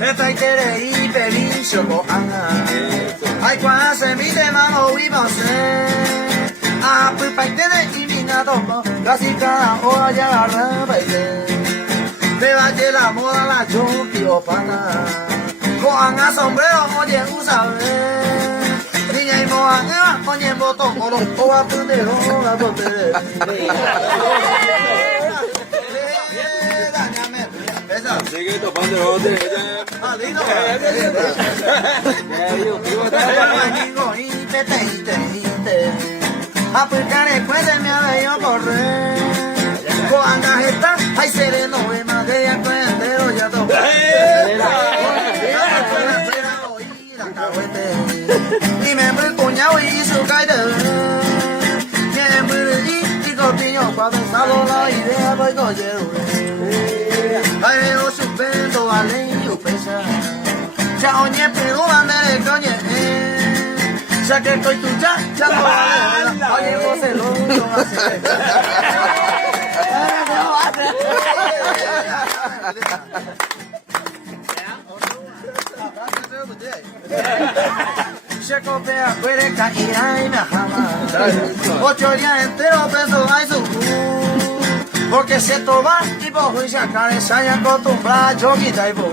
Esta y quiere y pedí chocolate. Ay, cuando se mide mano y pues para tener y mi nado, casi cada hora ya agarra baile. Me va a la moda la chuki o pana. Con a sombrero, oye, usa niña y moa, oye, botón, o a prender, o a bote. Sigue topando bote. Aplicare puede me había correr. Con cajeta, hay sereno, y más de ella cuentero ya toca. Y me embre el cuñado y su caída. Me embre y corpiño para pensar la idea, voy collero. Ay, veo su pelo, alejo, pesa. Ya oye, pero andare, coñe. Ya que estoy tu ya lo va. Oye, vos se lo hace. Se copia, puede caer, ay, me jama. 8 días enteros, peso, ay, su. Porque si esto va, tipo, y sacar esa ya acostumbrada, yo quita y voy.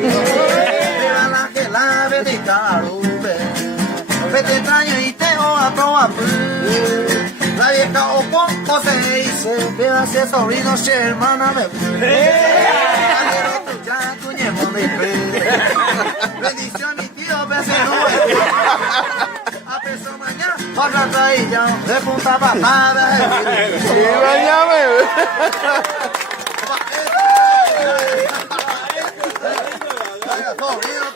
Mira la que la ve de carube. Vete extraño y te voy a probar. La vieja o poco se dice, pero si es sobrino, si hermana me fue. Ya tu ñemo me fue. Bendición mi tío, pese no. A peso mañana, otra trailla, de punta patada. Y bañame. Sobrino,